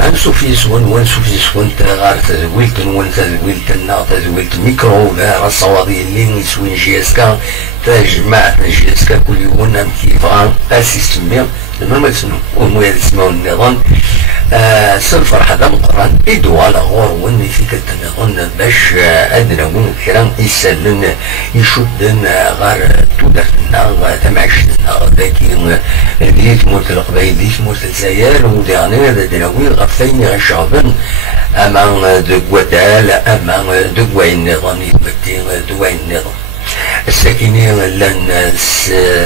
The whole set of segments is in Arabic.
أنسو في سون وانسو في سون غار تزويلت نون تزويلت النا تزويلت ميكرو غار الصواضي اللي نسوين جيسكا تجمع جيسكا كل يوم كيف أسيستمي لما ما تسمو ومويا تسمو النظام سلفر هذا مقران إدوالا غور وني في كتنظن باش أدنى من كرام يسلن يشدن غار تودرنا تمعشدنا ذاكي ديت موت القبايل ديت موت الجزائر وديعني هذا دناوي غفين غشابن أمان دقوة أمان دقوة النظام يتبتين دقوة النظام الساكنين لان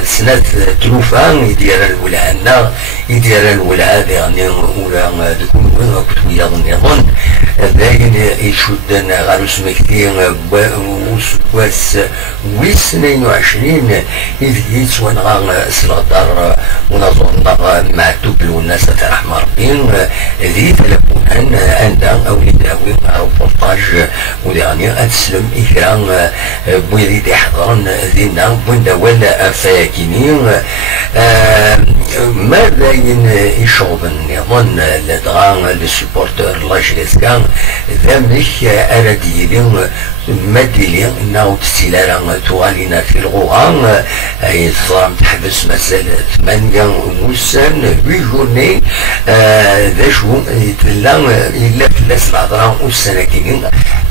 سنة تلوفان يدير الولعنا يدير الولعة يعني ولا تكون وين كنت ويا النظام داين يشدن غارس مكتين وس 22 يتوان غان سلطار ونظن مع توبل والناس ترحم ربين ذي تلبونان عندها أولاداوي مع ربطاج ويعني أتسلم إكرام بويدي يحضرن ذينا بوندا ولا فاكينين ما باين يشوفن يظن لدغان للسبورتر لاجلسكان ذامك أرديلين مدلين ناو تسيلارا توالينا في الغوغان أي ظلام تحبس مسألة 8 موسان بيجوني ذا شو يتلان إلا في الناس العذراء والسناكين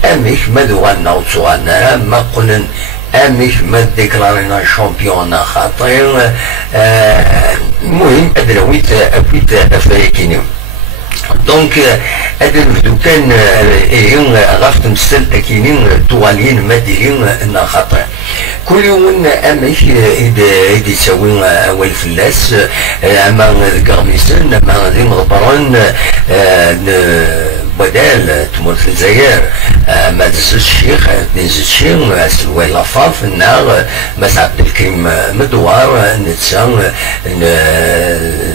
أميك مدوغان ناو توانا ما قلن أميك ما ديكلارينا شامبيونا خاطر مهم أدرويت أبيت أفايكينيو دونك هذا الفيديو كان يوم غافت مسل أكينين توالين ماديين إن خاطر كل يوم أميك إذا يسوي أول فلاس أما القرميسن أما ذي مغبران بدال تمر في الجزائر ما تزيد الشيخ تنزل الشيخ سلوي لافاف النار مس عبد الكريم مدوار نتسان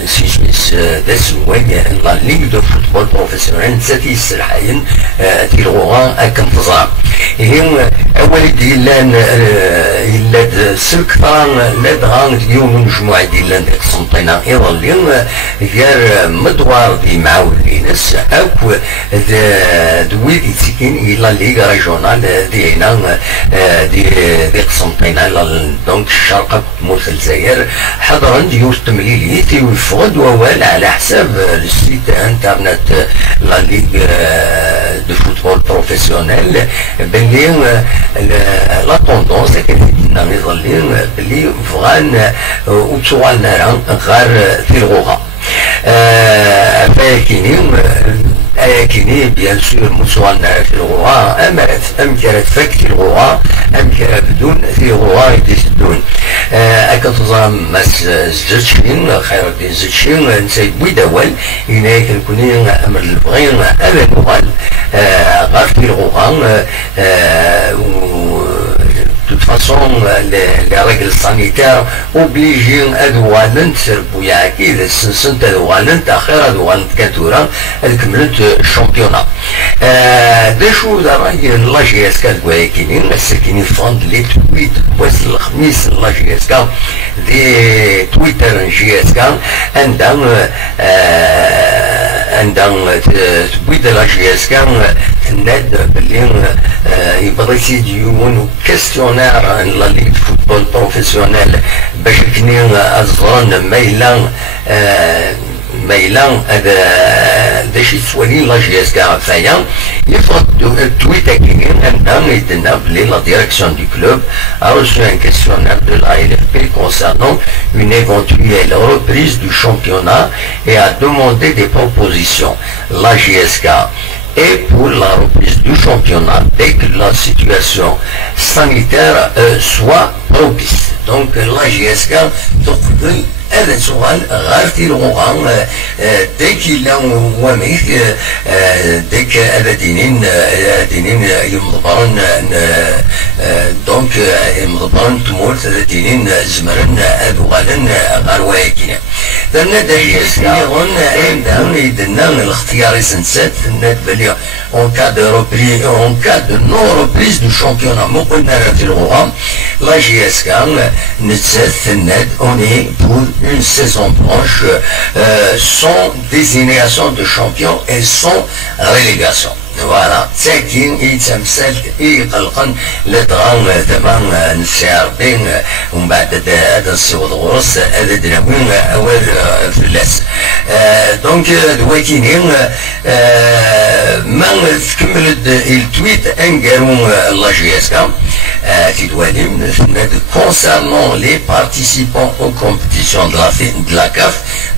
سيسميس دا سلوي لا ليغ دو فوتبول بروفيسيونيل نساتي السلحاين تيلغوغا أكن تظام هم أول ديلان إلا سلك طران لدغان اليوم مجموعة ديلان ديك سنطينا إيضالين غير مدوار دي معاولينس أكو دويد يتسكين إلى ليغ ريجونال دينا دي قسنطينة دونك الشرق مورث الجزائر حضرا ديوس تمليلي تيوفغد ووال على حساب السيت انترنت لا ليغ دو فوتبول بروفيسيونيل بلي لا طوندونس كنا نظلين بلي فغان وتوالنا غار في الغوغا كيني بيان سور مسوانا في الغوا أم كانت فك الغوا أم كانت بدون في الغوا يدون أكتظام مس زجشين خير الدين زجشين نسيب ويدول هنا كنكونين أمر البغين أمر نغال غار في الغوا de toute façon les règles sanitaires obligent أدوالنت سربويا أكيد سنت أدوالنت آخر أدوالنت كاتورا كملت الشامبيونا دا شو دا راهي لاجيسكا كويكينين السكيني فاند لي تويت واس الخميس لاجيسكا دي تويتر جيسكا عندهم تويت لاجيسكا تناد بلي يبغى يديون كاستيونير لا ليغ فوتبول بروفيسيونيل باش كني أزغرن ميلان هذا شي سوالي لا جي اس كا فيا يفرض تويتا كينين أنهم يدنا بلي لا ديريكسيون دو كلوب a reçu un questionnaire de la LFP concernant une éventuelle reprise du championnat et a demandé des propositions. La GSK et pour la reprise du championnat dès que la situation sanitaire soit propice. Donc la GSK هذا سؤال غارتي الغوغان ديك إلا وميك ديك هذا دينين يمضبرن دونك يمضبرن تمورت هذا دينين زمرن أدوغالن غاروايكين الناد اللي غنى عندنا يدنا الاختيار سنسات الناد بلي اون كا دو نو روبريز دو شامبيون مو قلنا في الغرام لا جي اس كا نتسات الناد اوني بور اون سيزون بلانش سون ديزينياسيون دو شامبيون اي سون ريليغاسيون. فوالا ساكن يتمثل يقلقن لدغان تمام نسيار بين ومن بعد هذا الصوت غرس هذا دناوين اول فلاس دونك دواكينين ما تكمل التويت انقرون لا جي اس كا تدوالي concernant les participants aux compétitions de la CAF.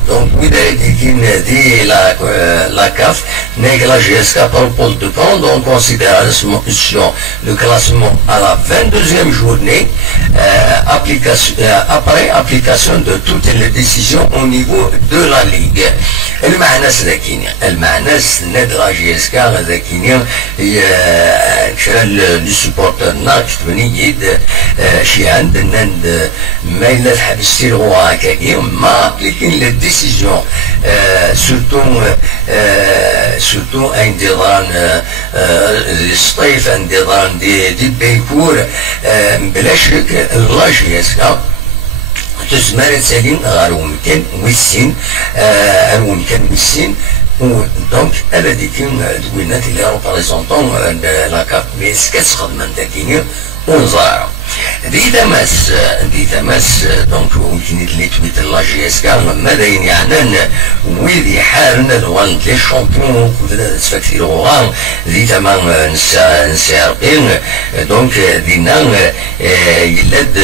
Donc, vous avez dit la CAF, n'est que la GSK propose de prendre en considération le classement à la 22e journée après application de toutes les décisions au niveau de la Ligue. المعنى ذاكيني المعنى سند لا جي اس كا ذاكيني كان لي سوبورترنا كتبني يد شي عندنا ما الا تحبس تيرغو هكاكي ما ابليكين لي ديسيزيون سورتو انتظام الصيف انتظام دي بيكور بلا شك لا جي اس كا تزمر سالين غير ممكن ويسين ممكن ويسين دونك انا ديكين دوينات اللي ريبريزونطون لا كاب ميس كتخدم داكيني ونزار دي تماس دونك وكنت اللي تويت لا جي اس كا ماذا يعني ويدي حالنا الوان لي شامبيون كنا تفكتي الغرام دي تمام نسارقين دونك دينا يلاد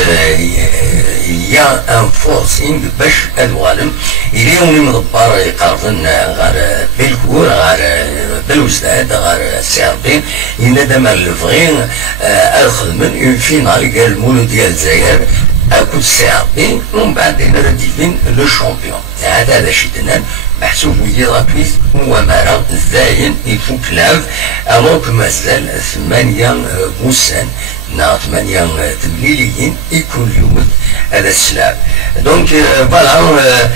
يا ان فورسينغ باش الوالم اليوم مدبر يقارن غير بالكور غير بالوزداد غير سارقين ينادى مال الفغين الخدمن اون فينال قال المولو ديال الجزائر اكو سارقين ومن بعد هنا ديفين لو شامبيون هذا شي تنان محسوب ويا رابيس هو مرا زاين يفوق لاف الوغ مازال 8 بوسان نا 8 تمليليين يكون اليوم هذا السلام دونك فوالا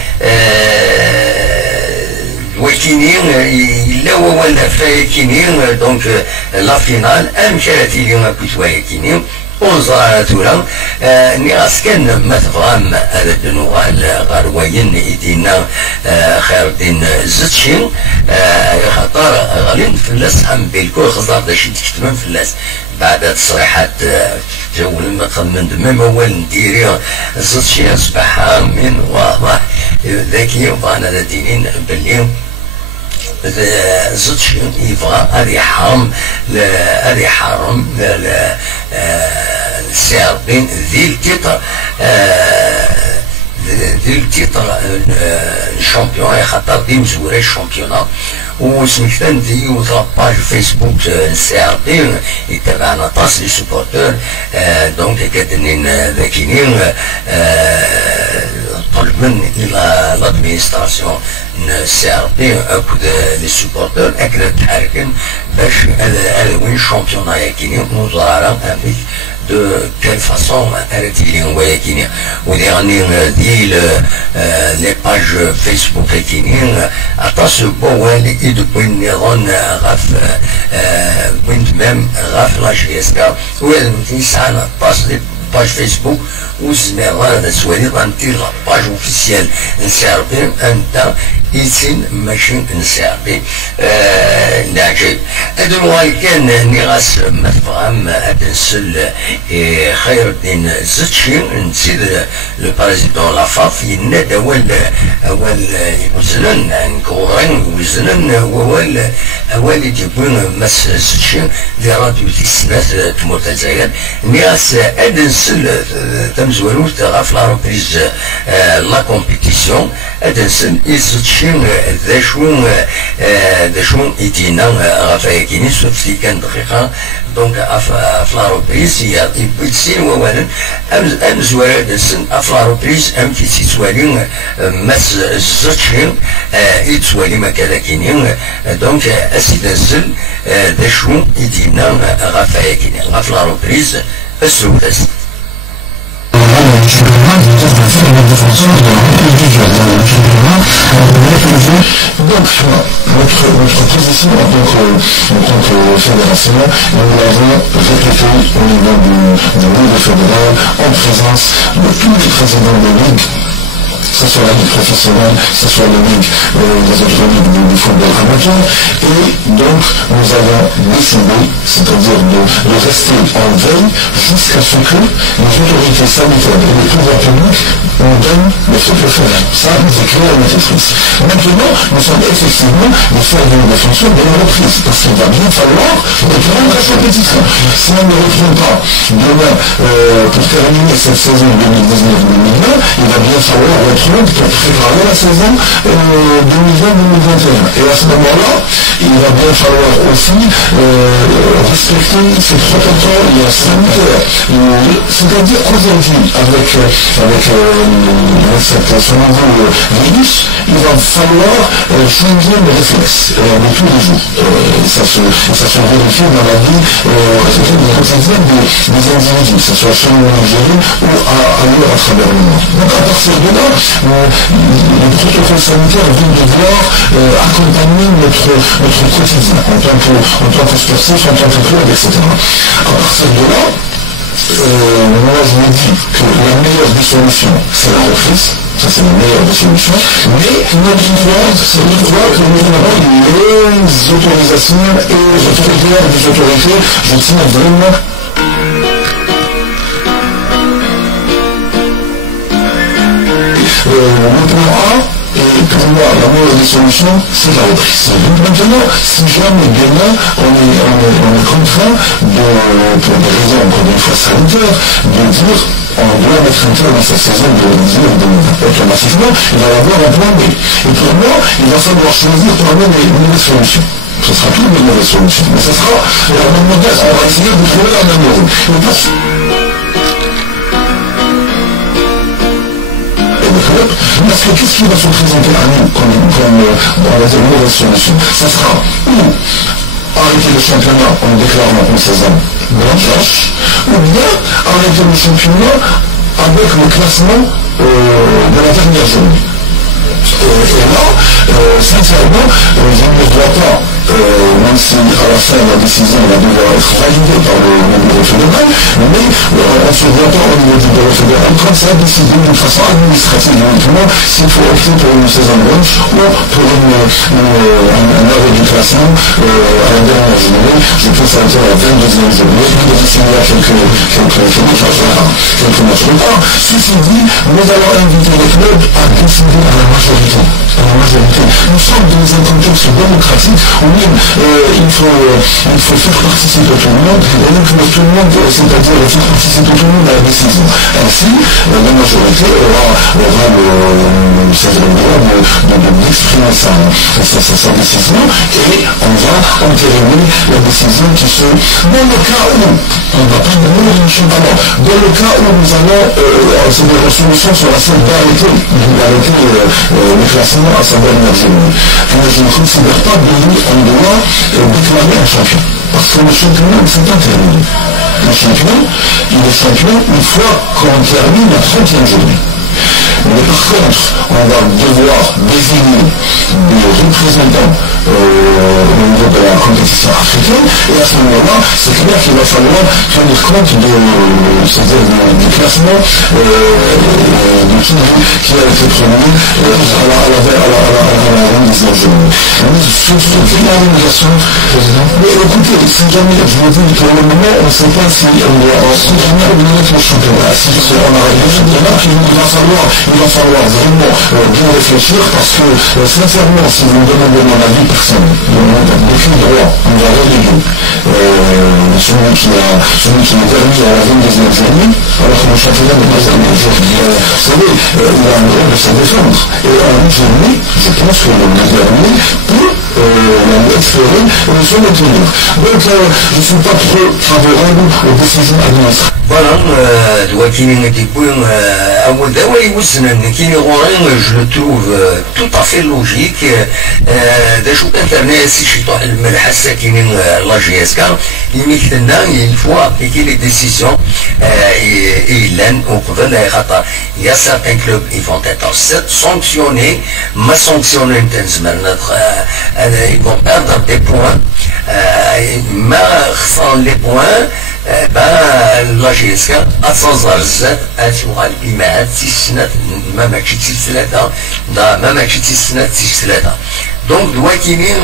وكينين الا هو ولا فايكينين دونك لا فينال امشات اليوم كتوايا كينين ونزرع تورا نيغاس كان ما تفهم هذا الدنوغال غروين يدينا خير الدين زتشين خاطر غالين فلاس هم بالكل خزار دا شي تكتبن فلاس بعد تصريحات جو المقام من دمام هو نديري زتشين اصبح من واضح ذكي وفانا دينين باللي زتشي يبغى هذه حرم السارقين ذي التيتر الشامبيون خاطر دي مزورة الشامبيونات وسمكتان دي وطلباج فيسبوك السارقين يتابعنا طاس لي سوبورتور دونك كادنين ذاكينين طلبن الى لادمينستراسيون السارقين اكد لي سوبورتور اكد تحركن باش هذا وين الشامبيونات ياكينين وزارة امريك de quelle façon arrêter وياكيني وديرني دي لي باج فيسبوك كيني اطاس بوالي يدوين نيرون غاف وين ميم غاف لا جي اس كا وين تيسان باس باج فيسبوك وزميران سوالي غندير لاباج اوفيسيال نساربي انت يتسين ماشي نساربي العجيب هذا الوغال كان نيغاس ما تفهم هذا السل خير الدين زتشي نسيد لو بريزيدون لافاف ينادى اول يوزنن نكورن وزنن اول يجيبون مس زتشي دي راديو تسنات تموت الجزائر نيغاس هذا السل تمزولو غاف لا روبريز لا كومبيتيسيون هذا السل يزتشي ذا شو يدينا غاف هاكيني سوف كان دقيقة دونك افلا روبريز يبتسين ووالا ام زوالة السن افلا روبريز ام تيتسوالين مس زتشين يتسوالي مكالاكينين دونك اسيد السن ذا شو يدينا غاف هاكيني غاف لا روبريز السوداس championnat, il était en fait le défenseur de la reprise du jeu dans le championnat. Donc, notre position en tant que fédération, nous l'avons répété au niveau du monde fédéral en présence de tous les présidents de ligue, que ce soit la ligue professionnelle, que ce soit la ligue des autres ligues du football amateur. Et donc, nous avons décidé, c'est-à-dire de rester en veille jusqu'à ce que les autorités sanitaires et les pouvoirs publics nous donnent le feu vert. Ça, c'est clair et net. Maintenant, nous sommes effectivement des fervents défenseurs de la reprise, parce qu'il va bien falloir reprendre la compétition. Si on ne reprend pas demain pour terminer cette saison 2019-2020, il va bien falloir reprendre pour préparer la saison 2020-2021. Et à ce moment-là, il va bien falloir aussi respecter ces protocoles sanitaires. C'est-à-dire qu'aujourd'hui, avec ce nouveau virus, il va falloir changer le réflexe de tous les jours. Ça se vérifie dans la vie quotidienne des individus, que ce soit chez nous en Algérie ou ailleurs à travers le monde. Donc à partir de là, les protocoles sanitaires viennent devoir accompagner notre quotidien en tant que sportif, en tant que club, etc. À partir de là, moi je me dis que la meilleure des solutions, c'est la reprise. Ça c'est la meilleure des solutions. Mais notre histoire, c'est une fois que nous avons les autorisations et les autorités, je tiens vraiment le point A, et pour moi, la meilleure des solutions, c'est la reprise. Maintenant, si jamais demain, on est contraint pour des raisons, encore une fois, sanitaires, de dire on doit mettre un terme à cette saison de 2019-2020. Automatiquement, il va y avoir un plan B. Et pour moi, il va falloir choisir parmi les nouvelles solutions. Ce sera toutes les nouvelles solutions. Mais ce sera la même modèle. On va essayer de trouver la même mode. Parce que qu'est-ce qui va se présenter à nous comme on va dire mauvaise solution? Ça sera ou arrêter le championnat en déclarant une saison blanche, ou bien arrêter le championnat avec le classement de la dernière journée. Et là, sincèrement, je ne dois pas, même si à la fin la décision va devoir être validée par le bureau fédéral, mais on ne se voit pas au niveau du bureau fédéral comme ça décider d'une façon administrative uniquement s'il faut opter pour une saison blanche ou pour un arrêt du classement à la dernière journée. Je pense à la 22e journée, il doit signer à quelques matchs plus tard. Ceci dit, nous allons inviter les clubs à décider à la majorité. Nous sommes dans un contexte démocratique où il faut faire participer tout le monde, et donc tout le monde, c'est-à-dire faire participer tout le monde à la décision. Ainsi, la majorité aura le droit d'exprimer sa décision, et on va entériner la décision qui se... Dans le cas où, on ne va pas nous championnat, dans le cas où nous allons, c'est-à-dire la solution sera celle d'arrêter le classement à sa dernière journée. Mais je ne considère pas que nous, on doit déclarer un champion. Parce que le championnat, c'est pas terminé. Le champion, il est champion une fois qu'on termine la 30e journée. Mais par contre, on va devoir désigner des représentants au niveau de la compétition africaine, et à ce moment-là, c'est clair qu'il va falloir tenir compte du classement de qui a été promu à la remise de journée. Sur cette organisation, mais écoutez, si jamais, je vous dis, pour le moment, on ne sait pas si on doit continuer ou non le championnat. Si on arrête le championnat, il va falloir vraiment bien réfléchir, parce que sincèrement, si vous me demandez mon avis personnel, aucun droit, on va reléguer celui qui est permis à la 22e journée, alors que le championnat n'est pas terminé aujourd'hui. Vous savez, il a un droit de se défendre. Et en une journée, je pense que le dernier peut se maintenir. Donc je ne suis pas trop favorable aux décisions administratives. Voilà, je le trouve tout à fait logique. Il faut appliquer les décisions. Il y a certains clubs qui vont être sanctionnés, mais sanctionnés, ils vont perdre des points. Mais sans les points, لا جيسكا أتصدر الزات أتوغال إيماعات تيسنات ما ماكشي تيسلاتها دا ما ماكشي تيسنات تيسلاتها دونك دواكينين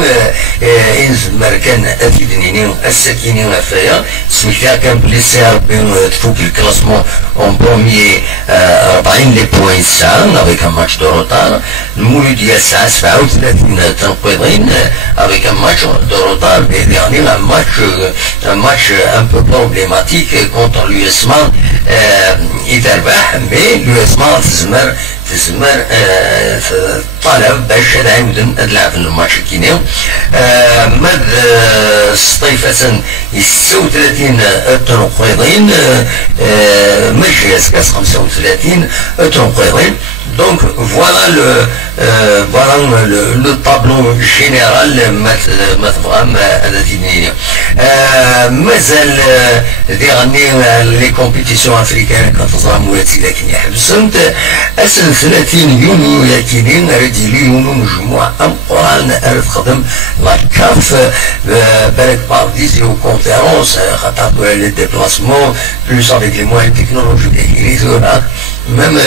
إنزمر كان أفيدنينين الساكينين أفايا سميتها كان بلي سي ربي تفوق الكلاسمون أون بروميي 40 لي بوين الساعة افيك ان ماتش دو روتار المولود ديال الساعة 37 تنقيضين افيك ان ماتش دو روتار يعني un match un peu problématique contre l'USMA إذا ربح مي l'USMA تزمر طلب باش تعاود تلعب الماتش كينيو مد صيفة 36 تنقيضين مجلس كاس 35 تنقيضين. Donc voilà le tableau général مازال les compétitions africaines لكن يحبسنت أسن 30 يونيو لكن رجلي يونيو مجموعة قرآن تخدم لا كاف بالك بار فيزيو كونفيرونس خاطر لي ديبلاسمون بلوس افيك لي موان تكنولوجيك يريزوها même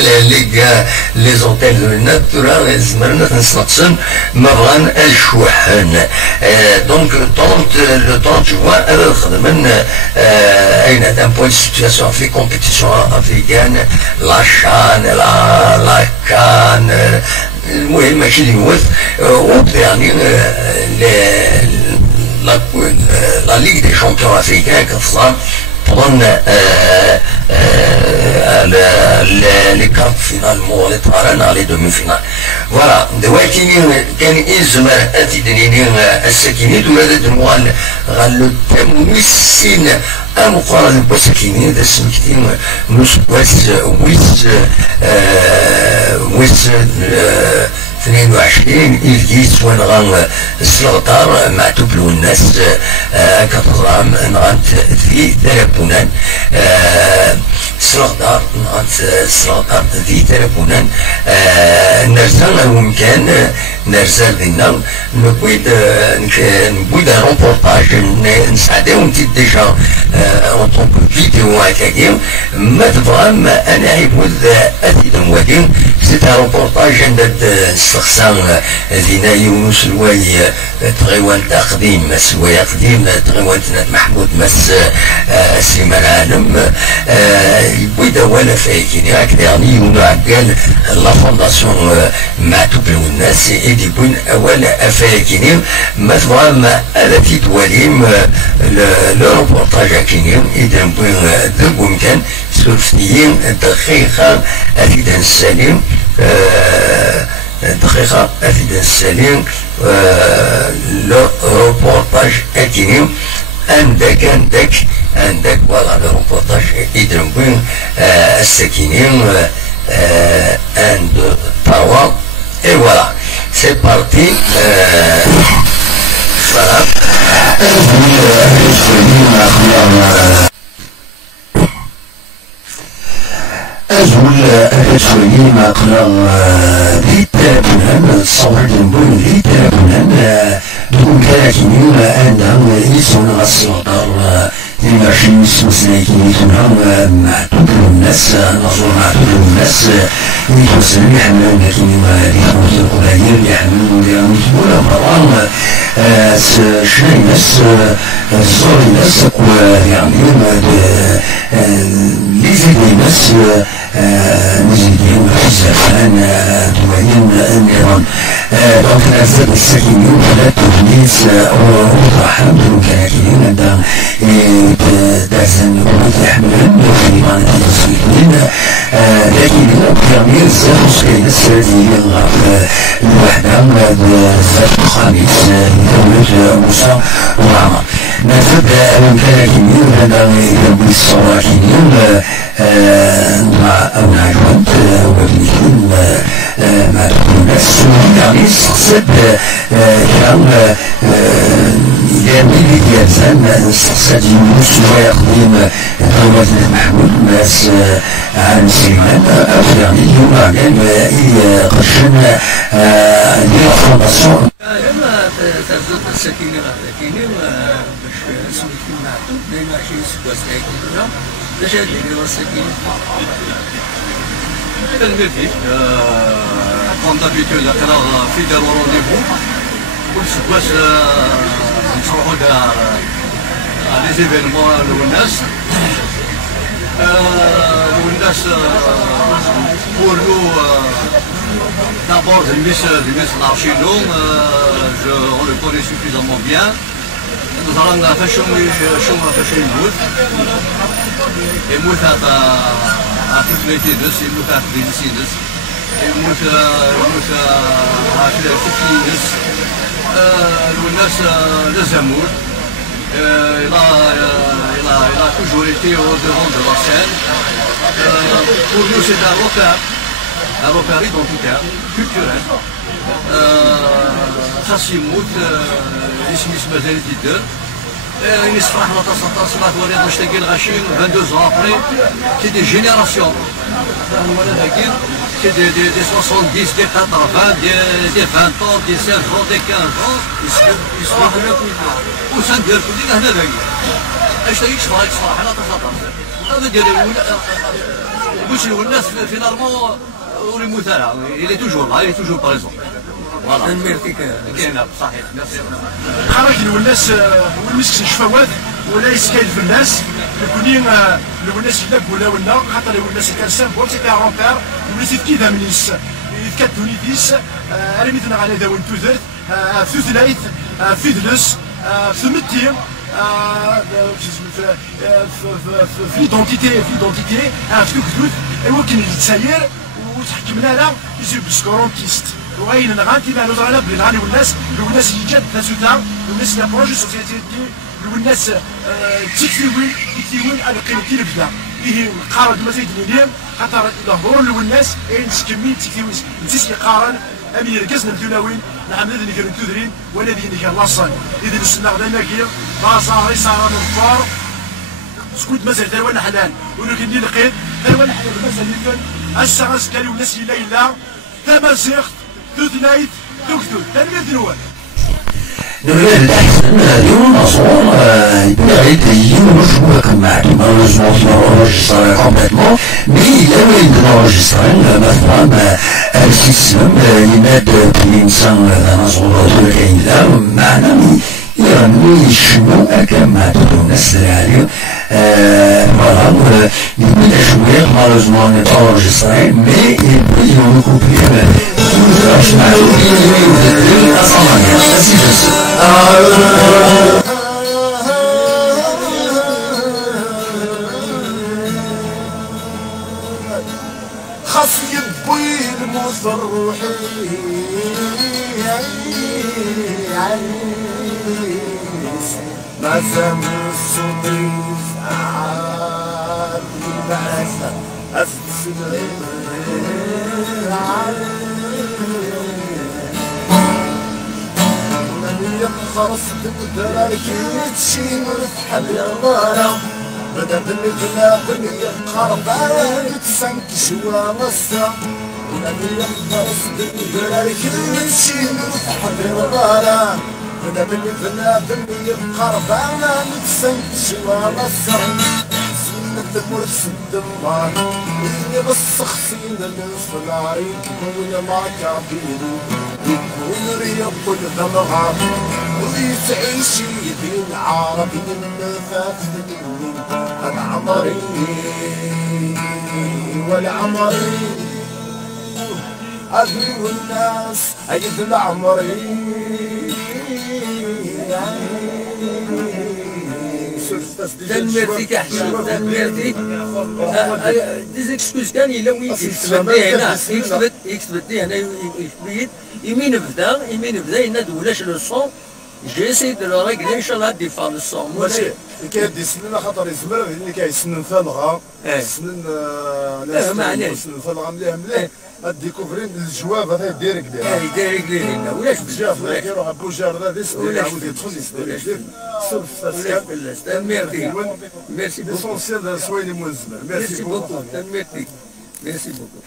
les hôtels de nature زمرنا تنسنقسن ما بغان الشوحن donc le temps tu vois خدمن أين d'un point de situation في compétition africaine la CHAN la CAN المهم ماشي اللي يوث وبيعني la Ligue des champions africains كتصام طبعا les quarts finales مغلطة les demi-finales. Voilà. دلوقتي كان إزمة أتدنيني السكيني دولة دموال غالو تمويسين المقارنة بسكيني ده سمكتين ويس 22 إلجيس ونغان السلطار معتوب له الناس كتظام نغانت في تلابونان سلطار نغانت في تلابونان نرزان ممكن نرزان دينا نبويد رومبورتاج نساعدهم ديجا en tant que vidéo هكاكي ما تفهم أنا عيبوذ أثيد موادين سي un reportage استخسان دينا يونس الواي تغيوان تقديم سوايا قديم تغيوان محمود مس سليمان عالم يبويد ولا فايكيني هكذا يعني يونو عقال لا فونداسيون معتوب له الناس إيدي بوين ولا فايكيني ما تفهم التي تواليم لو روبورتاج كينيم إذا بوين دبوم كان سلفنيين دقيقة أفيدا السليم دقيقة أفيدا السليم لو روبورتاج كينيم عندك ولا لو روبورتاج إذا بوين السكينيم عند تروا et voilà c'est parti voilà أجول ما قرأ ليتابنان الصوت نبون ليتابنان دون كاكينين عندهم يسون السلطار لماشي سوسناكين يسونهم معتوب الناس نظر معتوب الناس يحسن يحملون لكن يحملون القبائل يحملون ولا مرام شنو الناس الزور الناس يعني ليزيد الناس نزيدين الزفان دوين النيران دونك نزل السكينين ولا تبنيس وضحا بمكانين دازن وتحملن وكلمان السكينين لكن البرمير زاوس كاين السادية الوحدة الزاد الخامس لدولة موسى وعمر نزل المكانين هذا يبني الصراحيين مع أوناجوانت وبنيتون مع الناس يعني استقصد كان يميل ديالزان استقصد يونس ويقدم دولة محمود ناس عن سليمان أو يعني يوم عقل قرشن ديال الفونداسيون تزود السكينة غادي باش سميتو معطوب دايما شي سكواس كيديرها باش هاد اللي هو السكينة الميرفيك كوم دابيتود كرا فيدال رونديفو كل سكواس نروحو كاع لي زيفينمون للناس pour nous d'abord le ministre Archino, on le connaît suffisamment bien. Nous allons la fashion booth et nous à toutes les idées, et nous à des idées, et nous à les amours. Il a toujours été au devant de la scène. Pour nous, c'est un repère identitaire, culturel. Khasimout, Ismis Mazal Dider. Il se fera la tasse la toilette de Stegel Rachim, 22 ans après, c'est des générations. C'est des 70, des 80, des 20 ans, des 16 ans, des 15 ans. Ils se وسندير كل هذا باقي اش تايك صراحه لا تخاطر هذا ديال واش الناس فينالمون ولي مثال il est toujours là il est toujours présent فوالا ميرتيك كاين صحيح ميرسي خرج الناس والمسك الشفوات ولا يسكايل في الناس يكونين الناس اللي ولا خاطر الناس كان سامبول سيتي رونتير الناس كذا منيس يتكتوني ديس رميتنا على ذا وانتو ذات في ثلاث في دلس في متي في ليدونتيتي في كذوت ولكن يتساير وتحكمنا لا يجي بسكورونتيست وغاين نغانتي ما نزرنا بالغاني والناس يجد ناسوتا والناس لا بروجي سوسيتي والناس تكتيوين على قيمتي البدا إيه قارن مزيد مليون خاطر الهضور والناس نسكمين تكتيوين نسيس يقارن أمي ركزنا الدولوين نعم الذي نكر التدرين والذي نكر لاصان إذا نسنا غدا كير باصاري صار الفار سكوت مازال دروان حلال ولكن اللي لقيت دروان حلال مازال يفن السغس كانوا الناس ليلى تمازيغ ثلاث دكتور تنمية دروان نولد الأحسن اليوم مصور يبغي يوجد كما malheureusement qui enregistre complètement mais il a eu une enregistrement مثلا السيستم يمد الإنسان نصور الإله معنا يغني شنو كما تقول الناس العالية voilà il a joué malheureusement n'est pas enregistré mais il peut y recouvrir je m'arrive à son manière c'est juste خاص يبوي الموت الروحي ما زال الصوتي عالي بعسى أفسد خلص تقدر تشي مرتحب الغرام بدا بالبلا بني القربان تسنك شوا مصا ونبي خلص تقدر تشي مرتحب الغرام بدا بالبلا بني القربان تسنك شوا مصا تمر سد النار اللي بس خصينا الفلاري ولا ما كابيرو يكون رياض الدمغة وذي تعيشي يدين عربي فاتني العمري والعمري أذنوا الناس أجد العمري تنميرتي كحسن تنميرتي ديزيكسكوز كان إلا وين يكتبت لي هنا يكتبت لي هنا يكتبت يمين بدا ينادولاش لو صون جيسي دو لو ريغلي ان شاء الله ديفار لو صون ماشي كيدي سنين خاطر يزمر اللي كيسنن ثلغه سنن سنن ثلغه مليح الديكوفرين الجواب هذا ديريكت ديريكت لينا ولاش بزاف كيروح بوجار هذا يسدي يعاود يدخل يسدي صرف ميرسي ميرسي بوكو ليسونسيال سويني منزمر ميرسي بوكو ميرسي بوكو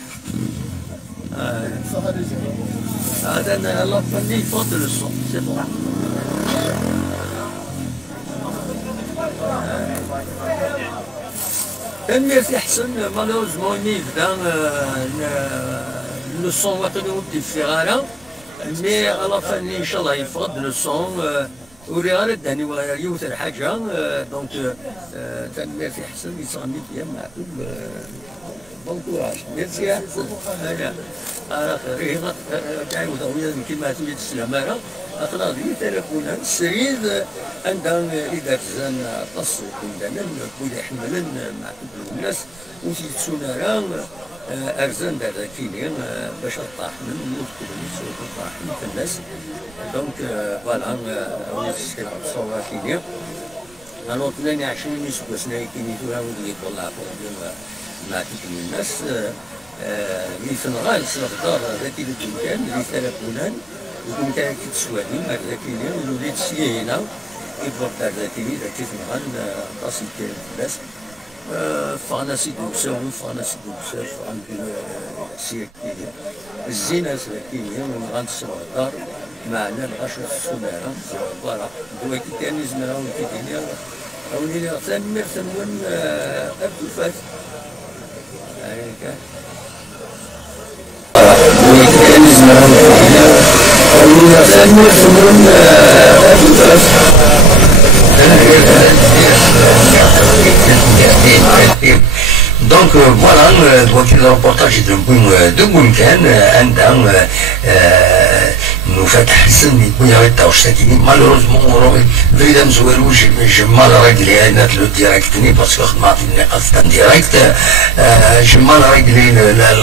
هذا انا الله فني فضل الصوت سي بون ميرسي حسن مالوزمون يبدا لو صون وطني ديفيران مي على فني ان شاء الله يفقد لو صون وريال الداني يوثر حاجه دونك ميرسي حسن يصغني فيها معكم بون كوراج ميرسي حسن على خير تعاود ويا كيما تولي السلامه أخلاق تلفونا سريد عندهم إذا كان تصل عندنا نقول يحملن مع كل الناس وتيتسونا راه أرزان دادا كينين باش طاح من نذكر نسوق طاح من الناس دونك فوالا ونسكر الصورة كينين أنا 22 نسبة سنة كيني تورا ولي طلع مع كل الناس مثل غالس الغدار ذاتي للدكان اللي تلفونا وكون كان كتسوالي مع ذاكيني ولوليت سيا هنا يبقى تاع ذاكيني ذاك تمغان تصل كاين الناس فانا سيدو بساوي فانا سيدو بساوي فانا سيا كيني الزينة ذاكيني ونغان الصغار معنا الغاشر السنارة فوالا دواكي كان يزمرا وكيديني أولي غتان مرتمون أبدو فات هاكا دواكي كان يزمرا Donc voilà, donc le reportage de Boumkan, nous fait حسن يكون يغطى وشتاكيني مالوروزمون فريدا مزوروج جمال رجلي انا لو ديريكتني باسكو خدماتي النقاط تاع ديريكت جمال رجلي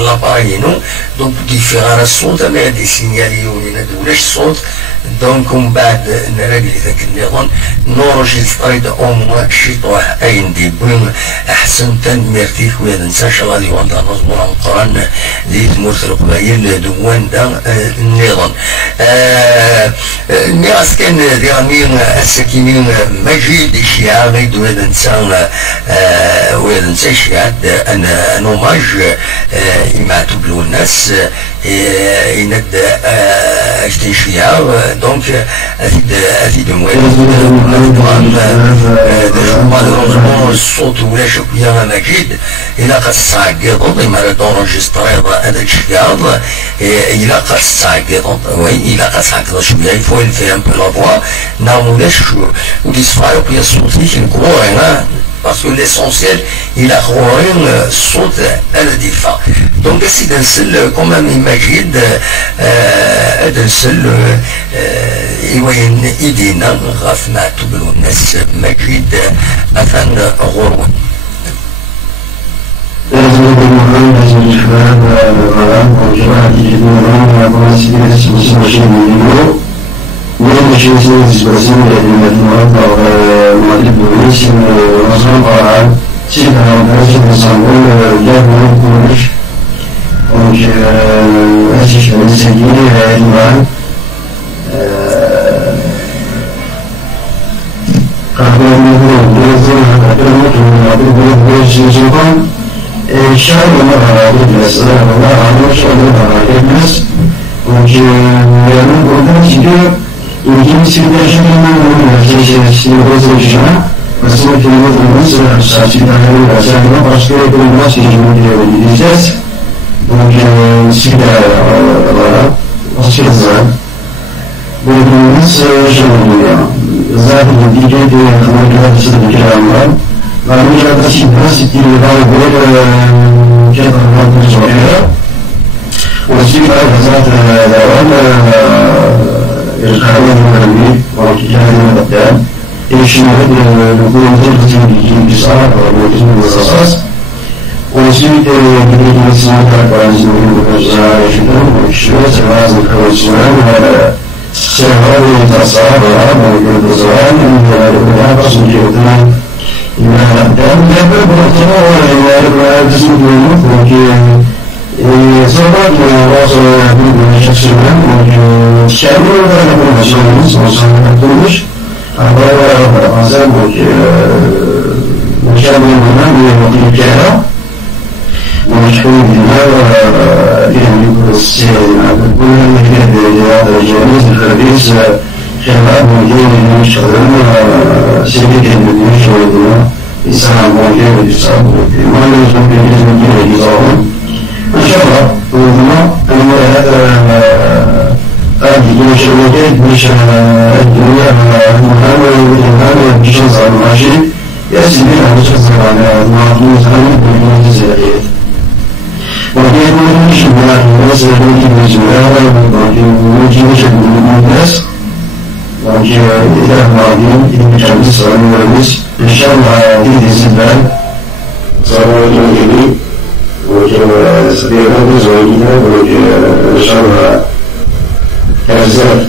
لابارينو دونك ديفيران الصوت انا دي سينيالي ولاش الصوت دونك ومن بعد نراقلي ذاك النظام نورجيستريد او موان شي طوح اين دي بوين احسن تنميرتيك ويا ننساش غادي واندا نصبر مقران دي تمورت القبايل دوان دا النظام الناس كان ديرانين السكينين مجيد الشيعة غيد ويا ننسى الشيعة ان اوماج يمعتو بلو الناس يند اشتي شيعة دونك ازيد مالوروزمون الصوت ولا شكويا مجيد الى قد الساعقيض ما دونجستريض هذاك الشيعة الى قد الساعقيض الى قد الساعقيض شوية يفو الفهم بلا نعمولاش وديسفايو بيا الصوت ليك نكورينا parce que l'essentiel il a خوارين الصوت الدفاع donc سي دنسل كمان مجيد دنسل يوين ايدينا غاف ما تبلو الناس مجيد مثلا غروي Moi, je suis disposé à l'événement par Marie Boris, Rosan Baral, c'est un projet de symbole d'Arnaud Bourges. Donc, ainsi je vais essayer à Edouard. Quand on est et chaque moment à la place, on a chaque moment à la place. Donc, on continue. Il y a une situation qui est résolution, parce que le ça suit parce que pour moi, si je me dis des gestes, donc voilà, ensuite ça. Donc, je me dis, di che come si dichiarava la mia possibilità si tirava per che non so era وسيلة وزارة الدوام القانون المدني والكتاب المقدم يشمل دخول ترتيب الإنتصار والوزن والرصاص وسيلة بداية الإسلام كالقوانين والوزارة الشمال والشمال الوازن كالوزن سيهار التصاب والوزارة والوزارة والوزارة إنها الأقدام يبقى بالطبع والجسم والمخ زمان وصل من الشخص من الشعور هذا هو الشخص وصل كلش أبغى أزال وشاب من وقت جاء ومشهور بهذا يعني السير كل هذا الجانب الخبيث شباب مدير المشتغلين سيدي المشتغلين إنسان مدير الإنسان ما لازم يجي يجي إن شاء الله أنا هذه الشغلات مش الدنيا مهمة مش نظام ماشي ياسين مش نظام ما في نظام بالجزائر وكان مش الناس اللي بالجزائر وكان الناس وكان إذا ما في كان يسوي إن شاء الله في الزمان صاروا يجي وكان صديقنا زوجنا وكان شرها كازات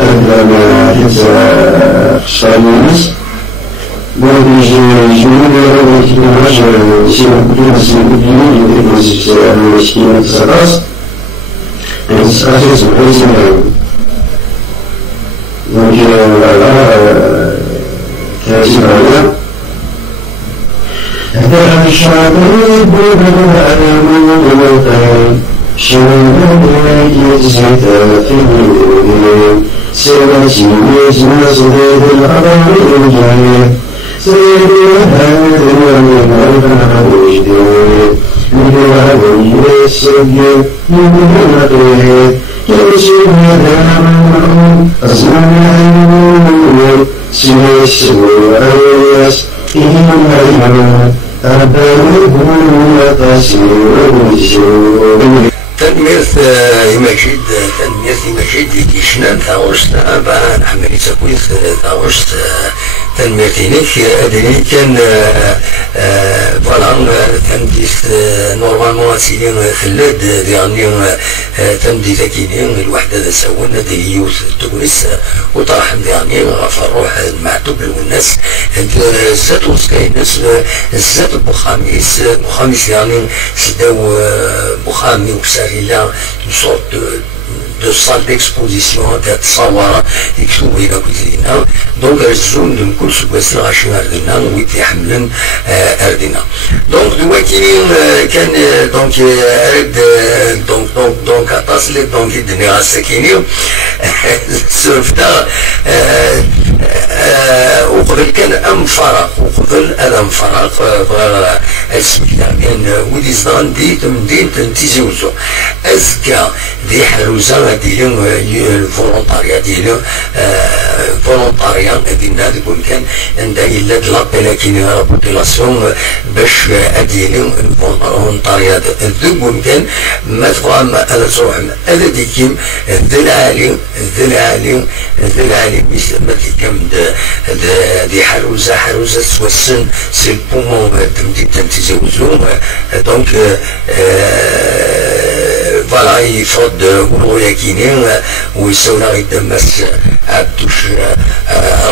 أبدا ما تنسى خشالونس ويجي يجينا ويجي سيما كلنا سيما كلنا يدرك سيما المشكلة تسراس أساس الحزن وكان كازين على هذا الشعب بالعلم والوطن شمال يزيد في الدنيا سياسي يزيد صديق الأرض الجاية سيد هذا والمعرفة وجدي من السجن من الغير يشير هذا أزمان سياسي وأياس تنمية مجد كيشنا تاوشنا بان حملي تكوين تاوشت تنميتينيك أدري كان فلان تنديس نورمالمون سيلين خلاد ديالني تندي تاكينين الوحدة سونا ديوث تونس وطرح ديالني فروح المعتوب والناس الزات وسكاينس الزات بخاميس يعني سداو بخامي وكساريلا صوت de salle d'exposition تصور يكتبوا هنا كوزينا دونك الزوم دم كل سواسل غاشين أردنا ويتي حملن أردنا دونك دلوقتي كان دونك أرد دونك أتصل دونك الدنيا السكيني سرفتا وقبل كان أم فرق وقبل ألم فرق اسمك دامين ودي زدان دي تمدين تنتيزوزو أزكى دي حروزان ديالو الفولونتاريا ديالو فولونتاريا ديالنا تكون كان عندها إلا دلابيلا كاين لا بوبيلاسيون باش ديالو الفولونتاريا تكون كان ما تبغى ما تروح هذا ديكيم الذلالي مثل كم دي حروزة توسن سي البومون تمدين تنتزوزو دونك فوالا يفرض ورويا كينين ويسونا غيدمس عبدوش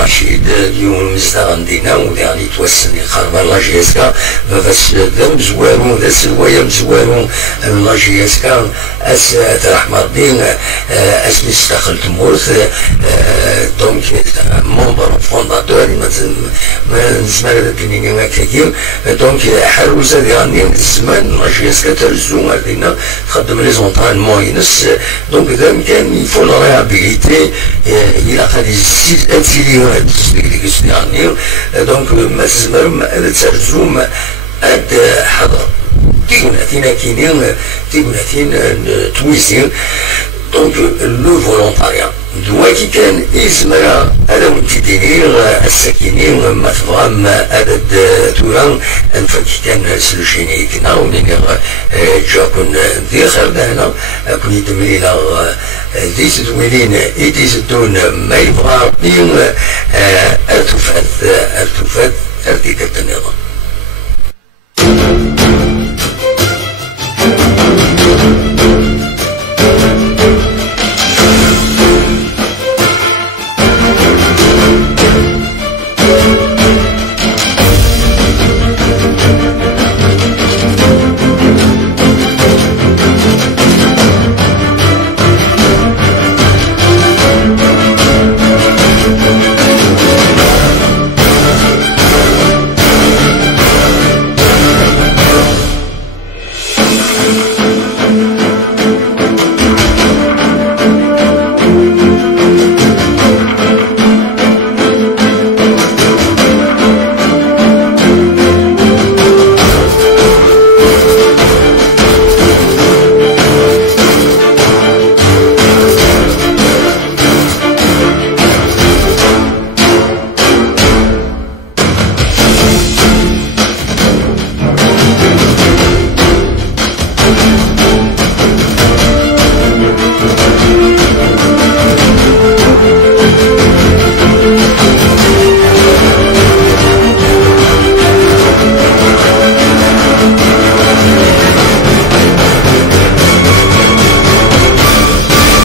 رشيد اليوم مزدا عندنا وديعني توسن يخربر لاجيسكا بس ذا مزوارون ذا سلوايا مزوارون لاجيسكا اس ترحم ربي اس مستقلت مورث دونك ممبر فونداتور ما نسمع بنيني هكاكيم دونك حروزه ديالني الزمان لاجيسكا ترزو عندنا تخدم لي زونطرينمون ينس دونك ذا كان يفو لا ريهابيليتي الى غادي انتيليون يعني دونك ما تزمر هذا ترزوم هاد حضر تيكوناتين كاينين تويزين دونك لو فولونتاريا دلوقتي كان يزمر هذا ولتي دينير الساكنين ما تبغى أبد تورا أنفك كان سلوشيني كنا ونيني جاكون ذي خير دهنا كون يتمرينا ذي ستويلين إيدي ستون ما يبغى بيوم أرتفات أرتيكة النظام.